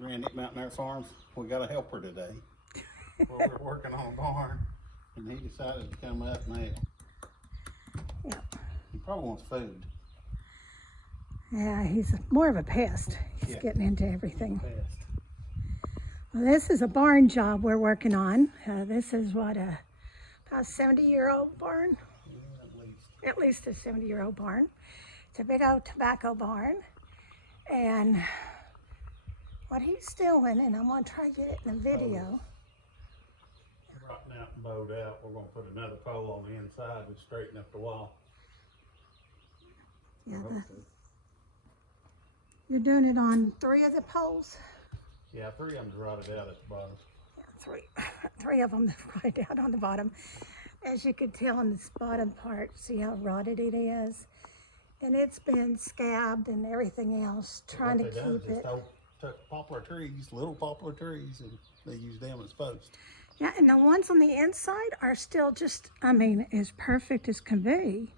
Randy at Mountain Air Farms, we got a helper today. Well, we're working on a barn, and he decided to come up and help. Yep. He probably wants food. Yeah, he's more of a pest. He's getting into everything. Well, this is a barn job we're working on. This is what, about a 70-year-old barn? Yeah, At least a 70-year-old barn. It's a big old tobacco barn. And what he's doing, and I'm going to try to get it in a video. Rotting out and bowed out. We're going to put another pole on the inside and straighten up the wall. Yeah, you're doing it on 3 of the poles? Yeah, 3 of them's rotted out at the bottom. Yeah, 3 of them right down on the bottom. As you can tell on this bottom part, see how rotted it is? And it's been scabbed and everything else, trying to keep it. Took poplar trees, little poplar trees, and they used them as posts. Yeah, and the ones on the inside are still just, I mean, as perfect as can be.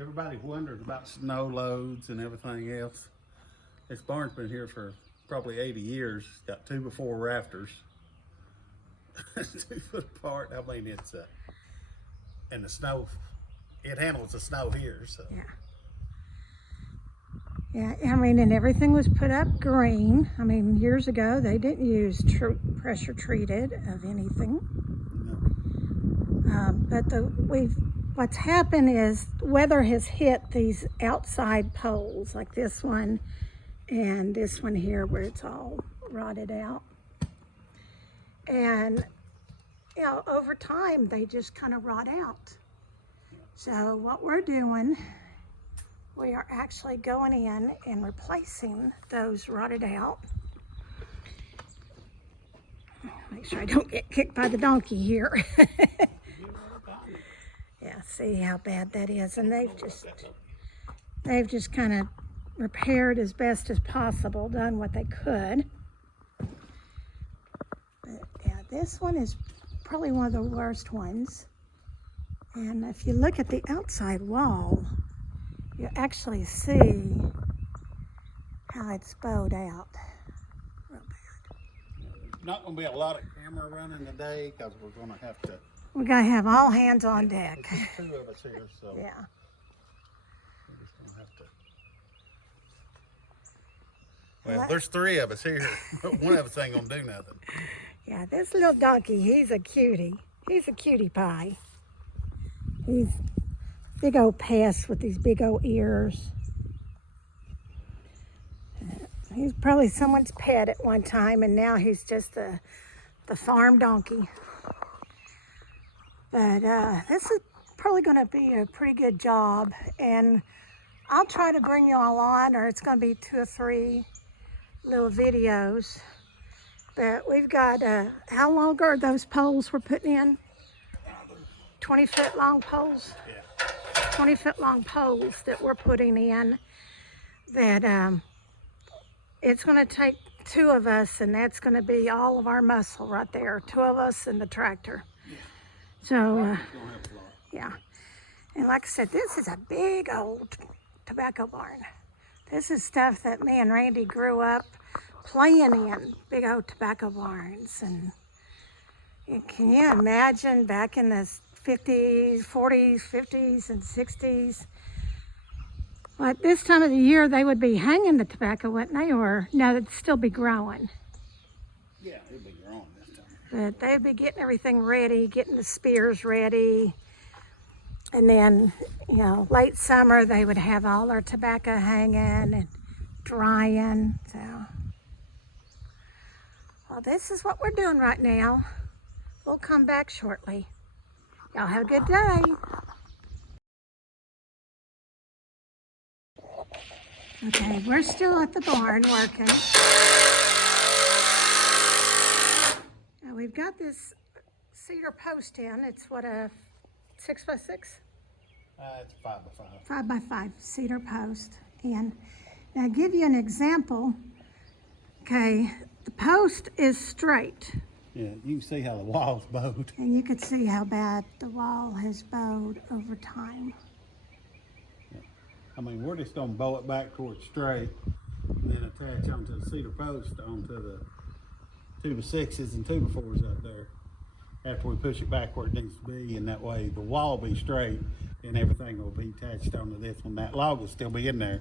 Everybody wonders about snow loads and everything else. This barn's been here for probably 80 years. It's got 2 before rafters. 2 foot apart. I mean, it's and the snow, it handles the snow here, so. Yeah. Yeah, I mean, and everything was put up green. I mean, years ago, they didn't use pressure treated of anything. No. But what's happened is weather has hit these outside poles, like this one and this one here, where it's all rotted out. And, you know, over time, they just kind of rot out. So what we're doing, we are actually going in and replacing those rotted out. Make sure I don't get kicked by the donkey here. Yeah, see how bad that is. And they've just kind of repaired as best as possible, done what they could. But yeah, this one is probably one of the worst ones. And if you look at the outside wall, you actually see how it's bowed out. Real bad. Not going to be a lot of camera running today because we're going to have to. We gotta have all hands on deck. There's just 2 of us here, so. Yeah. We're just going to have to. Well, there's 3 of us here. One of us ain't going to do nothing. Yeah, this little donkey, he's a cutie. He's a cutie pie. He's big old pest with these big old ears. He's probably someone's pet at one time, and now he's just the farm donkey. But this is probably going to be a pretty good job, and I'll try to bring you all on, or it's going to be 2 or 3 little videos. But we've got, how long are those poles we're putting in? 20-foot long poles? Yeah. 20-foot long poles that we're putting in that it's going to take 2 of us, and that's going to be all of our muscle right there. 2 of us and the tractor. Yeah. So, yeah. And like I said, this is a big old tobacco barn. This is stuff that me and Randy grew up playing in, big old tobacco barns. And can you imagine back in the 50s, 40s, 50s, and 60s? Like this time of the year, they would be hanging the tobacco, wouldn't they? Or no, it'd still be growing. Yeah, it'll be growing this time. But they'd be getting everything ready, getting the spears ready. And then, you know, late summer, they would have all their tobacco hanging and drying. So, well, this is what we're doing right now. We'll come back shortly. Y'all have a good day. Okay, we're still at the barn working. Now we've got this cedar post in. It's what, a 6x6? It's 5x5. 5x5 cedar post. And now I'll give you an example. Okay, the post is straight. Yeah, you can see how the wall's bowed. And you can see how bad the wall has bowed over time. I mean, we're just gonna bow it back towards straight. And then attach onto the cedar post onto the 2x6s and 2x4s up there. After we push it back where it needs to be, and that way the wall will be straight and everything will be attached onto this one. That log will still be in there,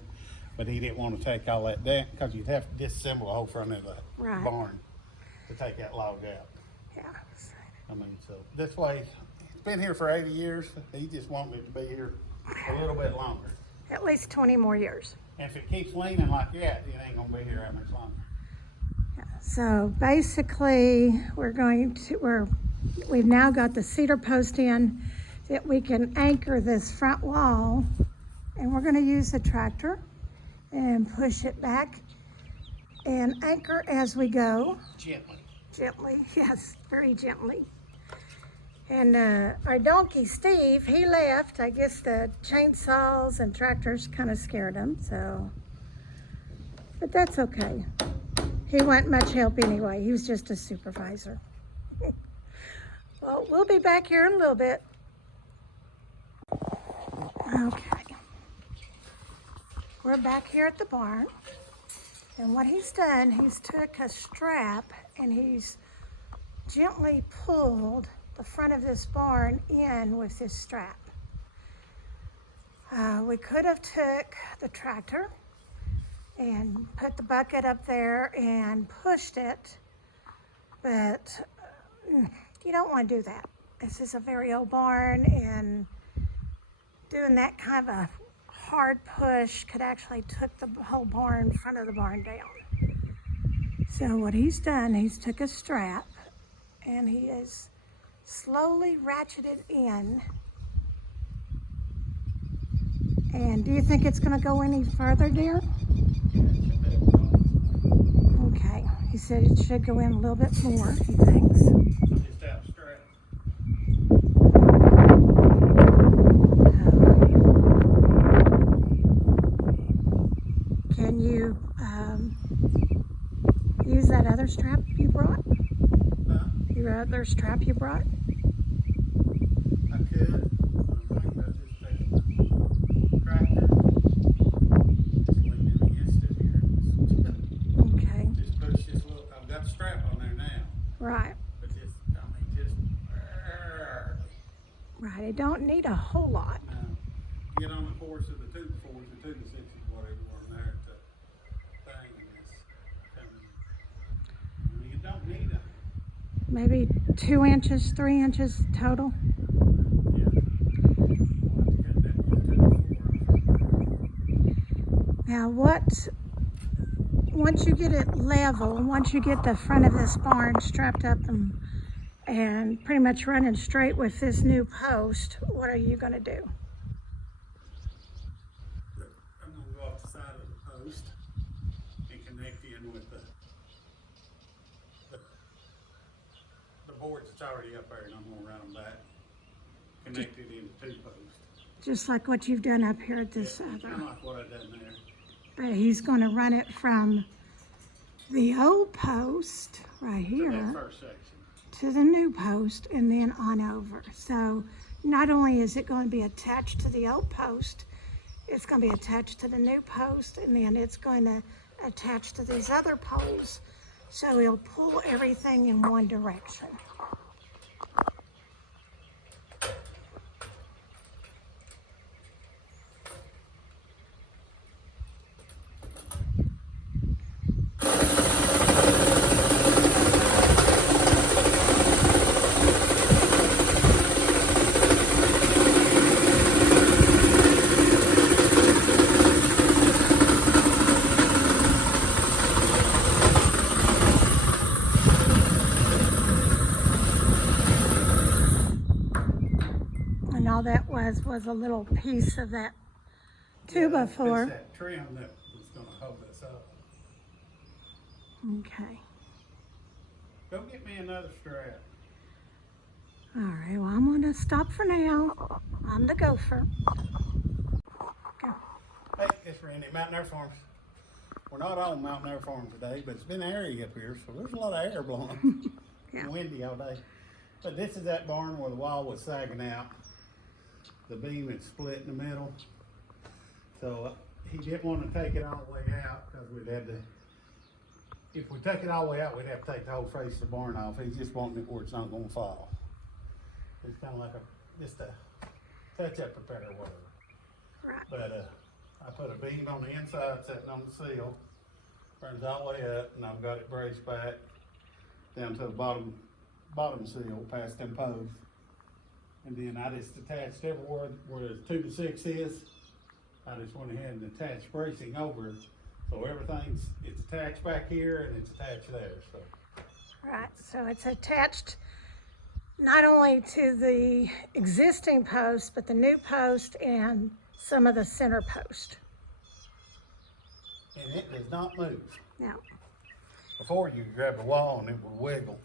but he didn't want to take all that down because you'd have to disassemble the whole front of the Right. barn to take that log out. Yeah. I mean, so this way, it's been here for 80 years. He just wanted it to be here a little bit longer. At least 20 more years. And if it keeps leaning like that, it ain't gonna be here that much longer. So basically, we've now got the cedar post in that we can anchor this front wall, and we're going to use the tractor and push it back and anchor as we go. Gently, yes, very gently. And our donkey Steve, he left. I guess the chainsaws and tractors kind of scared him, so, but that's okay. He wasn't much help anyway. He was just a supervisor. Well, we'll be back here in a little bit. Okay. We're back here at the barn. And what he's done, he's took a strap and he's gently pulled the front of this barn in with this strap. We could have took the tractor and put the bucket up there and pushed it, but you don't want to do that. This is a very old barn, and doing that kind of a hard push could actually took the whole barn, front of the barn down. So what he's done, he's took a strap and he is slowly ratcheted in. And do you think it's going to go any further, dear? Okay, he said it should go in a little bit more, he thinks. Just out straight. Can you use that other strap you brought? Your other strap you brought? I could. I think I'll just take the tractor. Just lean in against it here. Okay. Just push this little, I've got the strap on there now. Right. But just, I mean, just Right. It don't need a whole lot. get on the course of the 2x4s, the 2x6s, whatever on there to thing and this. I mean, you don't need a Maybe 2 inches, 3 inches total. yeah. We'll have to cut that one 2x4. Now once you get it level, once you get the front of this barn strapped up and pretty much running straight with this new post, what are you going to do? I'm gonna go off the side of the post and connect in with the boards that's already up there, and I'm gonna run them back, connected into 2 posts. Just like what you've done up here at this Kind other. of like what I done there. But he's going to run it from the old post right To that here first section. to the new post and then on over. So not only is it going to be attached to the old post, it's going to be attached to the new post, and then it's going to attach to these other poles. So he'll pull everything in one direction. And all that was a little piece of that 2x4. It's that trim that was gonna hold this up. Okay. Go get me another strap. All right, well, I'm going to stop for now. I'm the gopher. Go. Hey, it's Randy, Mountain Air Farms. We're not on Mountain Air Farm today, but it's been airy up here, so there's a lot of air blowing. Yeah. Windy all day. But this is that barn where the wall was sagging out. The beam is split in the middle. So he didn't want to take it all the way out because we'd had to, if we took it all the way out, we'd have to take the whole face of the barn off. He's just wanting it where it's not gonna fall. It's kind of like just a touch-up repair or whatever. Right. But I put a beam on the inside, sitting on the seal, turns all the way up, and I've got it braced back down to the bottom seal, past them posts. And then I just attached everywhere where the 2 to 6 is. I just went ahead and attached bracing over it. So it's attached back here and it's attached there, so. Right, so it's attached not only to the existing post, but the new post and some of the center post. And it does not move. No. Before you could grab the wall and it would wiggle.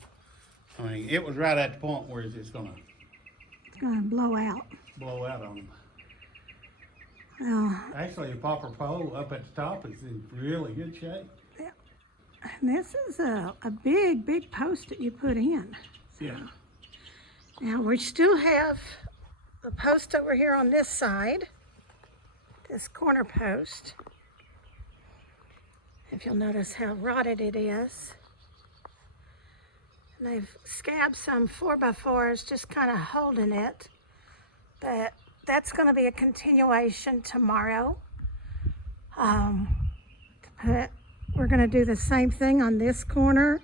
I mean, it was right at the point where it's just gonna It's gonna blow out. blow out on them. Well, Actually, the popper pole up at the top is in really good shape. and this is a big post that you put in. Yeah. Now we still have a post over here on this side, this corner post. If you'll notice how rotted it is. And they've scabbed some 4x4s, just kind of holding it. But that's going to be a continuation tomorrow. We're going to do the same thing on this corner,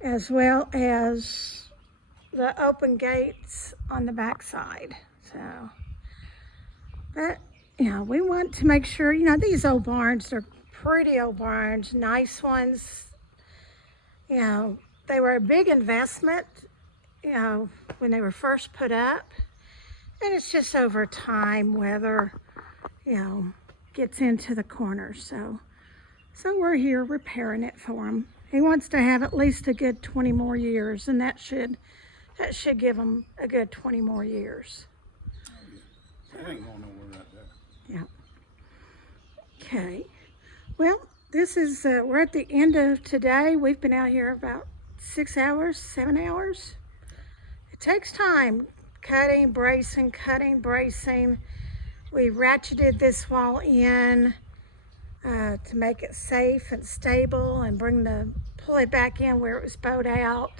as well as the open gates on the back side. So, but, we want to make sure, these old barns, they're pretty old barns, nice ones. They were a big investment, when they were first put up. And it's just over time, weather, gets into the corners. So we're here repairing it for him. He wants to have at least a good 20 more years, and that should give him a good 20 more years. It ain't going nowhere right there. Yeah. Okay. Well, this is, we're at the end of today. We've been out here about 6 hours, 7 hours. It takes time. Cutting, bracing. We ratcheted this wall in to make it safe and stable and pull it back in where it was bowed out.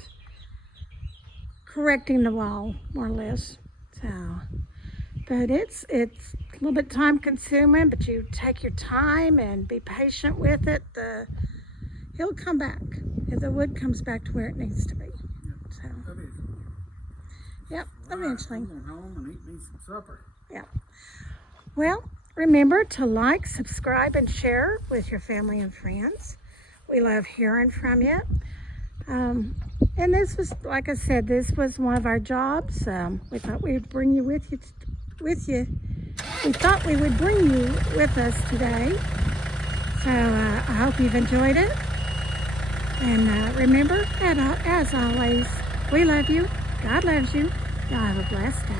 Correcting the wall, more or less. So, but it's a little bit time consuming, but you take your time and be patient with it. He'll come back. The wood comes back to where it needs to be. So, yep, eventually. I'm going home and eat me some supper. Yeah. Well, remember to like, subscribe, and share with your family and friends. We love hearing from you. And this was, like I said, this was one of our jobs. We thought we would bring you with you. We thought we would bring you with us today. So I hope you've enjoyed it. And remember, as always, we love you. God loves you. Y'all have a blessed day.